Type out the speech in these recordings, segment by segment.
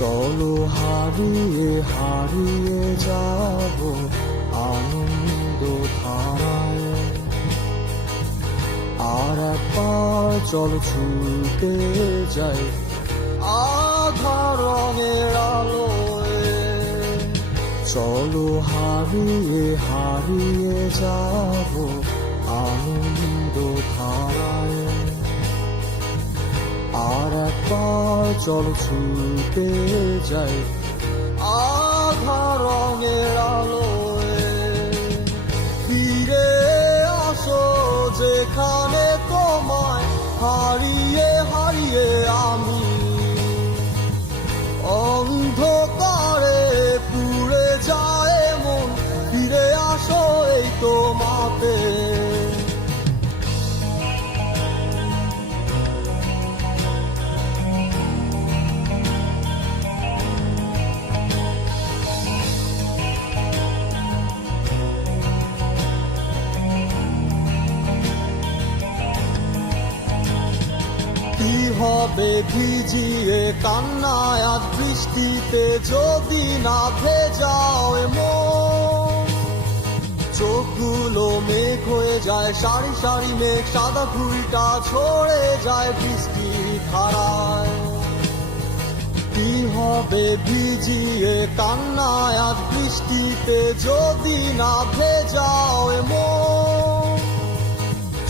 চলো হারিয়ে হারিয়ে যাব আনন্দ ধারায়। আর একবার চলো ছুটে যাই আধার রঙের আলোয়। চলো হারিয়ে হারিয়ে যাব আনন্দ ধারায়। আর একবার চলো ছুটে যাই আধার রঙের আলোয়। ফিরে আসো যেখানে তোমায় হারিয়ে হারিয়ে আমি অন্ধকারে পুড়ে যায় মন। ফিরে আসো এই তোমাতে। কি হবে ভিজিয়ে কান্নায় আজ বৃষ্টিতে যদি না ভেজাও মন। চোখগুলো মেঘ হয়ে যায় সারি সারি মেঘ, সাদা ফুলটা ছড়ে যায় বৃষ্টির ধারায়। কি হবে ভিজিয়ে কান্নায় আজ বৃষ্টিতে যদি না ভেজাও মন।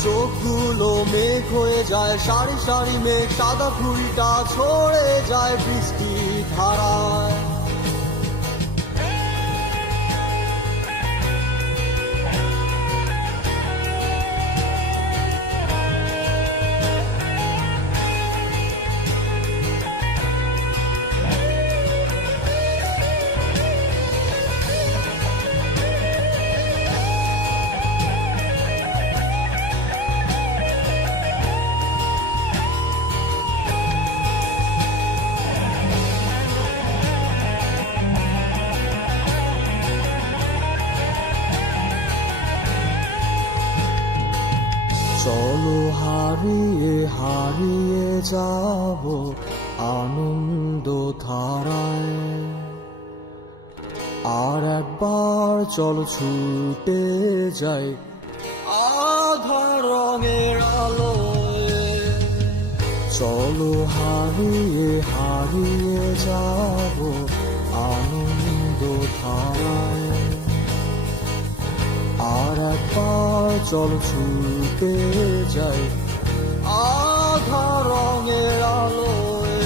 চোখগুলো মেঘ হয়ে যায় সারি সারি মেঘ, সাদা ফুলটা ছড়ে যায় বৃষ্টির ধারায়। চলো হারিয়ে হারিয়ে যাব আনন্দ ধারায়। আর একবার চলো ছুটে যাই আধার রঙের আলোয়। চলো হারিয়ে হারিয়ে যাব আনন্দ ধারায়। আর একবার চলো ছুটে যাই আধার রঙের আলোয়।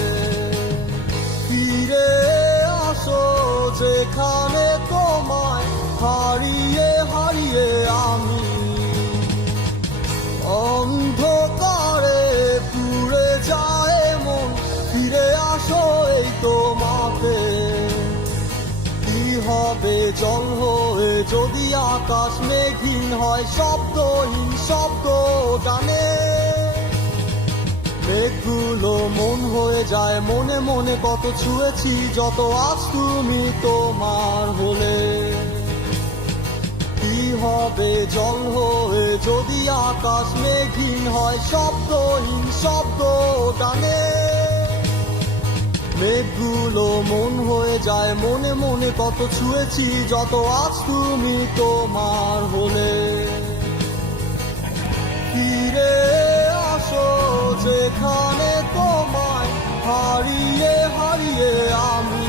ফিরে আসো যেখানে তোমায় হারিয়ে হারিয়ে আমি অন্ধকারে পুড়ে যায় মন। ফিরে আসো এই তোমাতে। কি হবে জল হয়ে যদি আকাশ মেঘহীন হয়, শব্দহীন শব্দ গানে। মেঘগুলো মন হয়ে যায় মনে মনে, কত ছুঁয়েছি যত আজ তুমি তোমার হলে। কি হবে জল হয়ে যদি আকাশ মেঘহীন হয়, শব্দহীন শব্দ গানে। মেঘগুলো মন হয়ে যায় মনে মনে, কত ছুঁয়েছি যত আজ তুমি তোমার হলে। ফিরে আসো যেখানে তোমায় হারিয়ে হারিয়ে আমি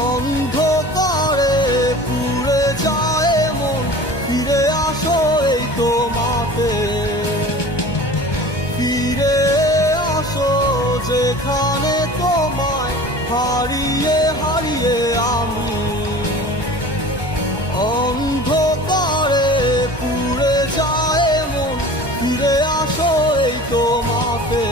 অন্ধকারে পুড়ে যায় মন। ফিরে আসো এই তোমাতে। ফিরে আসো যেখানে তোমায় হারিয়ে হারিয়ে আমি অন্ধকারে পুড়ে যায় মন। ফিরে আসো এই তোমাতে।